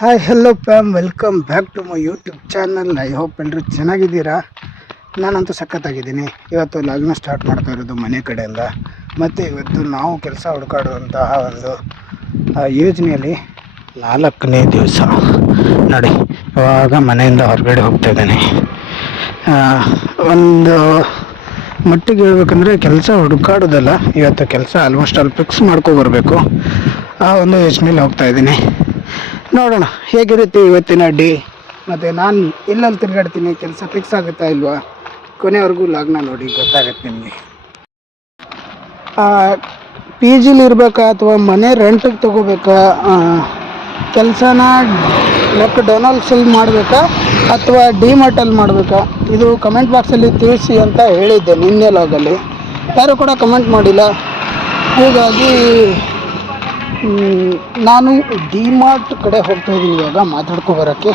Hi hello fam welcome back to my YouTube channel I hope ಎಲ್ಲರೂ ಚೆನ್ನಾಗಿದ್ದೀರಾ? ನಾನಂತೂ ಸಖತ್ತಾಗಿದ್ದೀನಿ. ಇವತ್ತು ಲಾಗ್ನ ಸ್ಟಾರ್ಟ್ ಮಾಡ್ತಾ ಇರೋದು ಮನೆ ಕಡೆಯಿಂದ. ಮತ್ತು ಇವತ್ತು ನಾವು ಕೆಲಸ ಹುಡುಕಾಡುವಂತಹ ಒಂದು ಯೋಜನೆಯಲ್ಲಿ ನಾಲ್ಕನೇ ದಿವಸ. ನೋಡಿ, ಇವಾಗ ಮನೆಯಿಂದ ಹೊರಗಡೆ ಹೋಗ್ತಾ ಇದ್ದೇನೆ. ಒಂದು ಮಟ್ಟಿಗೆ ಹೇಳ್ಬೇಕಂದ್ರೆ ಕೆಲಸ ಹುಡುಕಾಡೋದಲ್ಲ. ಇವತ್ತು ಕೆಲಸ ಆಲ್ಮೋಸ್ಟ್ ಅಲ್ಲಿ ಫಿಕ್ಸ್ ಮಾಡ್ಕೊ ಬರಬೇಕು. ಆ ಒಂದು ಯೋಚನೆಯಲ್ಲಿ ಹೋಗ್ತಾ ಇದ್ದೀನಿ. ನೋಡೋಣ, ಹೇಗಿರುತ್ತೆ ಇವತ್ತಿನ ಡೇ ಮತ್ತು ನಾನು ಎಲ್ಲೆಲ್ಲಿ ತಿರುಗಾಡ್ತೀನಿ, ಕೆಲಸ ಫಿಕ್ಸ್ ಆಗುತ್ತಾ ಇಲ್ವಾ? ಕೊನೆವರೆಗೂ ಲಾಗ್ನ ನೋಡಿ, ಗೊತ್ತಾಗತ್ತೆ ನಿಮಗೆ. ಪಿ ಜಿಲಿ ಇರಬೇಕಾ ಅಥವಾ ಮನೆ ರೆಂಟಿಗೆ ತೊಗೋಬೇಕಾ? ಕೆಲಸನ ಲೆಕ್ಕ ಡೊನಾಲ್ಡ್ಸಲ್ಲಿ ಮಾಡಬೇಕಾ? ಅಥವಾ ಡಿಮಾರ್ಟಲ್ಲಿ ಮಾಡಬೇಕಾ? ಇದು ಕಮೆಂಟ್ ಬಾಕ್ಸಲ್ಲಿ ತಿಳಿಸಿ ಅಂತ ಹೇಳಿದ್ದೆ ನಿನ್ನೆ ಲಾಗಲ್ಲಿ ಯಾರು ಕೂಡ ಕಮೆಂಟ್ ಮಾಡಿಲ್ಲ. ಹೀಗಾಗಿ ನಾನು ಡಿಮಾರ್ಟ್ ಕಡೆ ಹೋಗ್ತಾ ಇದ್ದೀನಿ ಇವಾಗ, ಮಾತಾಡ್ಕೊ ಬರೋಕ್ಕೆ.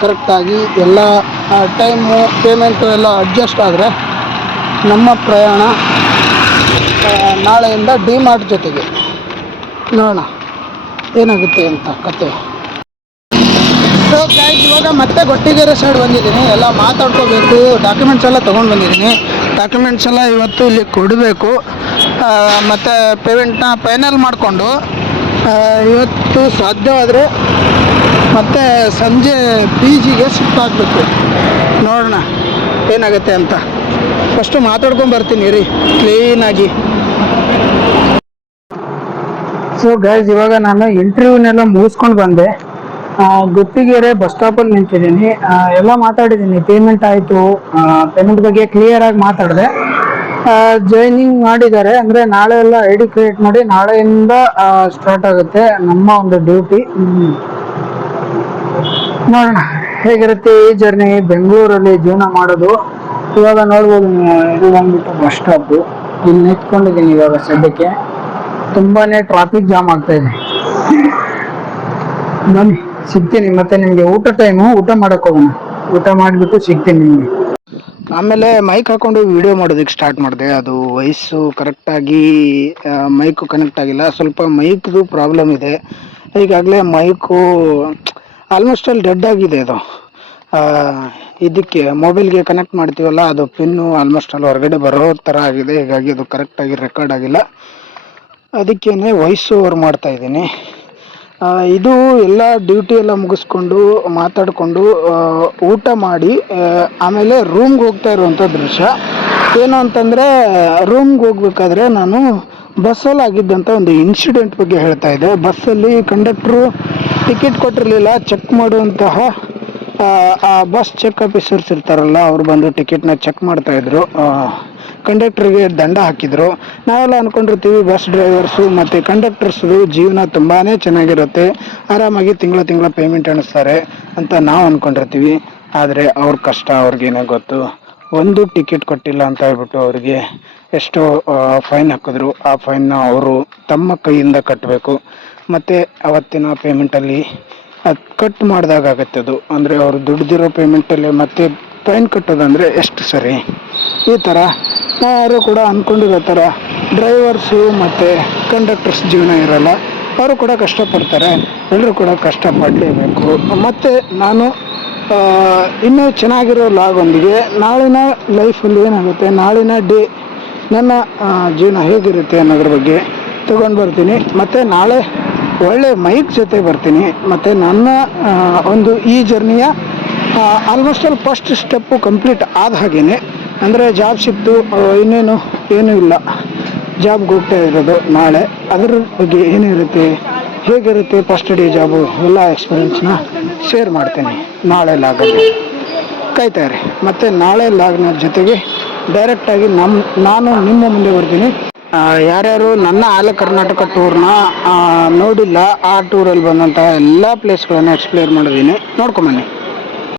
ಕರೆಕ್ಟಾಗಿ ಎಲ್ಲ ಟೈಮು ಪೇಮೆಂಟು ಎಲ್ಲ ಅಡ್ಜಸ್ಟ್ ಆದರೆ ನಮ್ಮ ಪ್ರಯಾಣ ನಾಳೆಯಿಂದ ಡಿಮಾರ್ಟ್ ಜೊತೆಗೆ. ನೋಡೋಣ, ಏನಾಗುತ್ತೆ ಅಂತ ಕತೆ. ಸೊ ಇವಾಗ ಮತ್ತೆ ಗೊಟ್ಟಿಗೆರೆ ಸೈಡ್ ಬಂದಿದ್ದೀನಿ. ಎಲ್ಲ ಮಾತಾಡ್ಕೋಬೇಕು ಡಾಕ್ಯುಮೆಂಟ್ಸ್ ಎಲ್ಲ ತೊಗೊಂಡು ಬಂದಿದ್ದೀನಿ. ಡಾಕ್ಯುಮೆಂಟ್ಸ್ ಎಲ್ಲ ಇವತ್ತು ಇಲ್ಲಿ ಕೊಡಬೇಕು. ಮತ್ತು ಪೇಮೆಂಟ್ನ ಫೈನಲ್ ಮಾಡಿಕೊಂಡು ಇವತ್ತು ಸಾಧ್ಯವಾದರೆ ಮತ್ತೆ ಸಂಜೆ ಪಿ ಜಿಗೆ ಶಿಫ್ಟ್ ಆಗಬೇಕು. ನೋಡೋಣ ಏನಾಗುತ್ತೆ ಅಂತ. ಫಸ್ಟು ಮಾತಾಡ್ಕೊಂಡು ಬರ್ತೀನಿ ರೀ ಕ್ಲೀನಾಗಿ ಸೊ ಗೈಸ್ ಇವಾಗ ನಾನು ಇಂಟರ್ವ್ಯೂನೆಲ್ಲ ಮುಗಿಸ್ಕೊಂಡು ಬಂದೆ. ಗುತ್ತಿಗೆರೆ ಬಸ್ ಸ್ಟಾಪಲ್ಲಿ ನಿಂತಿದ್ದೀನಿ. ಎಲ್ಲ ಮಾತಾಡಿದ್ದೀನಿ. ಪೇಮೆಂಟ್ ಆಯಿತು. ಪೇಮೆಂಟ್ ಬಗ್ಗೆ ಕ್ಲಿಯರ್ ಆಗಿ ಮಾತಾಡಿದೆ. ಜಾಯ್ನಿಂಗ್ ಮಾಡಿದ್ದಾರೆ. ಅಂದ್ರೆ ನಾಳೆ ಎಲ್ಲ ಐ ಡಿ ಕ್ರಿಯೇಟ್ ಮಾಡಿ ನಾಳೆಯಿಂದ ಸ್ಟಾರ್ಟ್ ಆಗುತ್ತೆ ನಮ್ಮ ಒಂದು ಡ್ಯೂಟಿ ನೋಡೋಣ. ಹೇಗಿರುತ್ತೆ ಈ ಜರ್ನಿ ಬೆಂಗಳೂರಲ್ಲಿ ಜೀವನ ಮಾಡೋದು? ಇವಾಗ ನೋಡ್ಬೋದು ಇದು ಬಂದ್ಬಿಟ್ಟು ಬಸ್ ಸ್ಟಾಪ್ ಇಲ್ಲಿ ನಿಂತ್ಕೊಂಡಿದ್ದೀನಿ ಇವಾಗ ಸದ್ಯಕ್ಕೆ. ತುಂಬಾನೇ ಟ್ರಾಫಿಕ್ ಜಾಮ್ ಆಗ್ತಾ ಇದೆ. ಬನ್ನಿ, ಸಿಗ್ತೀನಿ. ಮತ್ತೆ ನಿಮಗೆ ಊಟ ಟೈಮು ಊಟ ಮಾಡಕ್ ಹೋಗೋಣ. ಊಟ ಮಾಡಿಬಿಟ್ಟು ಸಿಗ್ತೀನಿ ನಿಮಗೆ. ಆಮೇಲೆ ಮೈಕ್ ಹಾಕೊಂಡು ವಿಡಿಯೋ ಮಾಡೋದಕ್ಕೆ ಸ್ಟಾರ್ಟ್ ಮಾಡಿದೆ. ಅದು ವಯಸ್ಸು ಕರೆಕ್ಟಾಗಿ ಮೈಕು ಕನೆಕ್ಟ್ ಆಗಿಲ್ಲ. ಸ್ವಲ್ಪ ಮೈಕ್ದು ಪ್ರಾಬ್ಲಮ್ ಇದೆ. ಈಗಾಗಲೇ ಮೈಕು ಆಲ್ಮೋಸ್ಟ್ ಅಲ್ಲಿ ಡೆಡ್ ಆಗಿದೆ ಅದು. ಇದಕ್ಕೆ ಮೊಬೈಲ್ಗೆ ಕನೆಕ್ಟ್ ಮಾಡ್ತೀವಲ್ಲ ಅದು ಪಿನ್ನು ಆಲ್ಮೋಸ್ಟ್ ಅಲ್ಲಿ ಹೊರಗಡೆ ಬರೋ ಥರ ಆಗಿದೆ. ಹೀಗಾಗಿ ಅದು ಕರೆಕ್ಟಾಗಿ ರೆಕಾರ್ಡ್ ಆಗಿಲ್ಲ. ಅದಕ್ಕೇನೆ ವಾಯ್ಸ್ ಓವರ್ ಮಾಡ್ತಾ ಇದ್ದೀನಿ. ಆ, ಇದು ಎಲ್ಲ ಡ್ಯೂಟಿ ಎಲ್ಲ ಮುಗಿಸ್ಕೊಂಡು ಮಾತಾಡಿಕೊಂಡು ಊಟ ಮಾಡಿ ಆಮೇಲೆ ರೂಮ್ಗೆ ಹೋಗ್ತಾ ಇರುವಂಥ ದೃಶ್ಯ. ಏನು ಅಂತಂದರೆ ರೂಮ್ಗೆ ಹೋಗ್ಬೇಕಾದ್ರೆ ನಾನು ಬಸ್ಸಲ್ಲಿ ಆಗಿದ್ದಂಥ ಒಂದು ಇನ್ಸಿಡೆಂಟ್ ಬಗ್ಗೆ ಹೇಳ್ತಾ ಇದ್ದೆ. ಬಸ್ಸಲ್ಲಿ ಕಂಡಕ್ಟ್ರು ಟಿಕೆಟ್ ಕೊಟ್ಟಿರಲಿಲ್ಲ ಚೆಕ್ ಮಾಡುವಂತಹ ಆ, ಬಸ್ ಚೆಕ್ ಆಫೀಸರ್ಸ್ ಇರ್ತಾರಲ್ಲ ಅವ್ರು ಬಂದು ಟಿಕೆಟ್ನ ಚೆಕ್ ಮಾಡ್ತಾ ಇದ್ರು. ಕಂಡಕ್ಟರ್ಗೆ ದಂಡ ಹಾಕಿದ್ರು. ನಾವೆಲ್ಲ ಅನ್ಕೊಂಡಿರ್ತೀವಿ ಬಸ್ ಡ್ರೈವರ್ಸು ಮತ್ತು ಕಂಡಕ್ಟರ್ಸ್ದು ಜೀವನ ತುಂಬಾ ಚೆನ್ನಾಗಿರುತ್ತೆ. ಆರಾಮಾಗಿ ತಿಂಗಳ ತಿಂಗಳ ಪೇಮೆಂಟ್ ಅಣಿಸ್ತಾರೆ ಅಂತ ನಾವು ಅನ್ಕೊಂಡಿರ್ತೀವಿ. ಆದರೆ ಅವ್ರ ಕಷ್ಟ, ಅವ್ರಿಗೇನೋ ಗೊತ್ತು. ಒಂದು ಟಿಕೆಟ್ ಕೊಟ್ಟಿಲ್ಲ ಅಂತ ಹೇಳ್ಬಿಟ್ಟು ಅವ್ರಿಗೆ ಎಷ್ಟೋ ಫೈನ್ ಹಾಕಿದ್ರು. ಆ ಫೈನ್ನ ಅವರು ತಮ್ಮ ಕೈಯಿಂದ ಕಟ್ಟಬೇಕು ಮತ್ತು ಅವತ್ತಿನ ಪೇಮೆಂಟಲ್ಲಿ ಅದು ಕಟ್ ಮಾಡಿದಾಗ ಆಗುತ್ತೆ ಅದು. ಅಂದರೆ ಅವರು ದುಡ್ದಿರೋ ಪೇಮೆಂಟಲ್ಲಿ ಮತ್ತೆ ಫೈನ್ ಕಟ್ಟೋದಂದರೆ ಎಷ್ಟು ಸರಿ? ಈ ಥರ ಯಾರು ಕೂಡ ಅಂದ್ಕೊಂಡಿರೋ ಥರ ಡ್ರೈವರ್ಸು ಮತ್ತು ಕಂಡಕ್ಟರ್ಸ್ ಜೀವನ ಇರಲ್ಲ. ಅವರು ಕೂಡ ಕಷ್ಟಪಡ್ತಾರೆ. ಎಲ್ಲರೂ ಕೂಡ ಕಷ್ಟಪಡಲೇಬೇಕು. ಮತ್ತು ನಾನು ಇನ್ನೂ ಚೆನ್ನಾಗಿರೋ ಲಾಗೊಂದಿಗೆ ನಾಳಿನ ಲೈಫಲ್ಲಿ ಏನಾಗುತ್ತೆ? ನಾಳಿನ ಡೇ ನನ್ನ ಜೀವನ ಹೇಗಿರುತ್ತೆ ಅನ್ನೋದ್ರ ಬಗ್ಗೆ ತಗೊಂಡು ಬರ್ತೀನಿ. ಮತ್ತು ನಾಳೆ ಒಳ್ಳೆ ಮೈಕ್ ಜೊತೆ ಬರ್ತೀನಿ. ಮತ್ತು ನನ್ನ ಒಂದು ಈ ಜರ್ನಿಯ ಆಲ್ಮೋಸ್ಟ್ ಅಲ್ಲಿ ಫಸ್ಟ್ ಸ್ಟೆಪ್ಪು ಕಂಪ್ಲೀಟ್ ಆದ ಹಾಗೇನೆ, ಅಂದರೆ ಜಾಬ್ ಸಿಕ್ತು ಇನ್ನೇನು, ಏನೂ ಇಲ್ಲ. ಜಾಬ್ಗೆ ಹೋಗ್ತಾ ಇರೋದು ನಾಳೆ. ಅದ್ರ ಬಗ್ಗೆ ಏನಿರುತ್ತೆ ಹೇಗಿರುತ್ತೆ ಫಸ್ಟ್ ಡೇ ಜಾಬು ಎಲ್ಲ ಎಕ್ಸ್ಪೀರಿಯನ್ಸ್ನ ಶೇರ್ ಮಾಡ್ತೀನಿ. ನಾಳೆ ಲಾಗಲ್ಲಿ ಕಾಯ್ತಾರೆ. ಮತ್ತು ನಾಳೆ ಲಾಗ್ನ ಜೊತೆಗೆ ಡೈರೆಕ್ಟಾಗಿ ನಮ್ಮ ನಾನು ನಿಮ್ಮ ಮುಂದೆ ಬರ್ತೀನಿ. ಯಾರ್ಯಾರು ನನ್ನ ಆಲ ಕರ್ನಾಟಕ ಟೂರ್ನ ನೋಡಿಲ್ಲ, ಆ ಟೂರಲ್ಲಿ ಬಂದಂಥ ಎಲ್ಲ ಪ್ಲೇಸ್ಗಳನ್ನು ಎಕ್ಸ್ಪ್ಲೇರ್ ಮಾಡಿದ್ದೀನಿ ನೋಡ್ಕೊಂಬನ್ನಿ